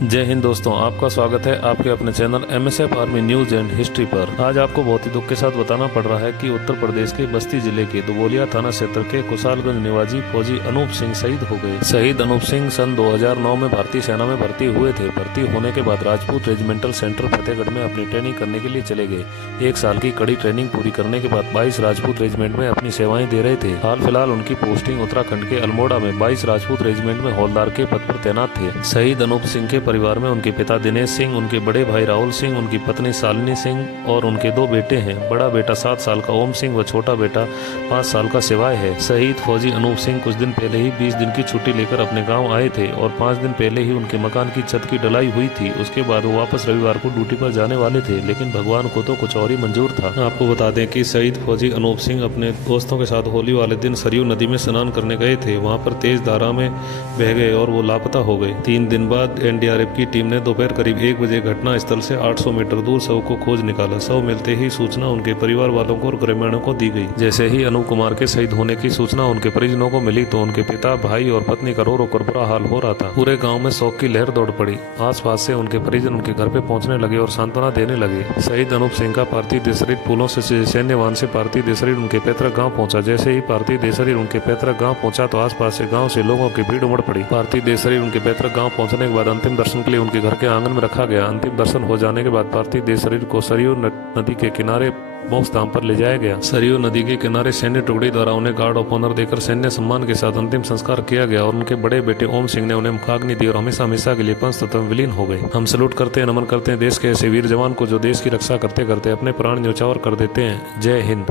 जय हिंद दोस्तों, आपका स्वागत है आपके अपने channel MSF army news and history पर। आज आपको बहुत ही दुख के साथ बताना पड़ रहा है कि उत्तर प्रदेश के बस्ती जिले के दुबोलिया थाना क्षेत्र के कुशालगंज निवासी फौजी अनूप सिंह शहीद हो गए। शहीद अनूप सिंह सन 2009 में भारतीय सेना में भर्ती हुए थे। भर्ती होने के बाद राजपूत रेजिमेंटल सेंटर फतेहगढ़ में अपनी ट्रेनिंग करने के लिए चले गए। 1 साल की कड़ी ट्रेनिंग पूरी करने के बाद 22 राजपूत रेजिमेंट में अपनी सेवाएं दे रहे थे। हाल फिलहाल उनकी पोस्टिंग उत्तराखंड के अल्मोड़ा में 22 राजपूत रेजिमेंट में हौलदार के पद पर तैनात थे। शहीद अनूप सिंह के परिवार में उनके पिता दिनेश सिंह, उनके बड़े भाई राहुल सिंह, उनकी पत्नी शालिनी सिंह और उनके 2 बेटे हैं। बड़ा बेटा 7 साल का ओम सिंह व छोटा बेटा 5 साल का शिवाय है। शहीद फौजी अनूप सिंह कुछ दिन पहले ही 20 दिन की छुट्टी लेकर अपने गांव आए थे और 5 दिन पहले ही उनके मकान की छत की ढलाई हुई थी। उसके बाद वो वापस रविवार को ड्यूटी पर जाने वाले थे, लेकिन भगवान को तो कुछ और ही मंजूर था। आपको बता दें कि शहीद फौजी अनूप सिंह अपने दोस्तों के साथ होली वाले दिन सरयू नदी में स्नान करने गए थे। वहां पर तेज धारा में बह गए और वो लापता हो गए। 3 दिन बाद NDRF की टीम ने दोपहर करीब 1 बजे घटना स्थल से 800 मीटर दूर शव को खोज निकाला। शव मिलते ही सूचना उनके परिवार वालों को और ग्रामीणों को दी गई। जैसे ही अनूप कुमार के शहीद होने की सूचना उनके परिजनों को मिली तो उनके पिता, भाई और पत्नी का रो रो कर बुरा हाल हो रहा था। पूरे गांव में शोक की लहर दौड़ पड़ी। आसपास से उनके परिजन उनके घर पे पहुंचने लगे और सांत्वना देने लगे। शहीद अनूप सिंह का पार्थिव शरीर फूलों से सैन्य वाहन से पार्थिव शरीर उनके पैतृक गाँव पहुंचा। जैसे ही पार्थिव शरीर उनके पैतृक गाँव पहुंचा तो आसपास से गाँव से लोगों की भीड़ उमड़ पड़ी। पार्थिव शरीर उनके पैतृक गाँव पहुंचने के बाद अंतिम दर्शन के लिए उनके घर के आंगन में रखा गया। अंतिम दर्शन हो जाने के बाद पार्थिव देह शरीर को सरयू नदी के किनारे मोक्ष धाम पर ले जाया गया। सरयू नदी के किनारे सैन्य टुकड़ी द्वारा उन्हें गार्ड ऑफ ऑनर देकर सैन्य सम्मान के साथ अंतिम संस्कार किया गया और उनके बड़े बेटे ओम सिंह ने उन्हें मुखाग्नि दी और हमेशा हमेशा के लिए पंचतत्व में विलीन हो गए। हम सैल्यूट करते हैं, नमन करते हैं देश के ऐसे वीर जवान को जो देश की रक्षा करते करते अपने प्राण न्यौछावर कर देते हैं। जय हिंद।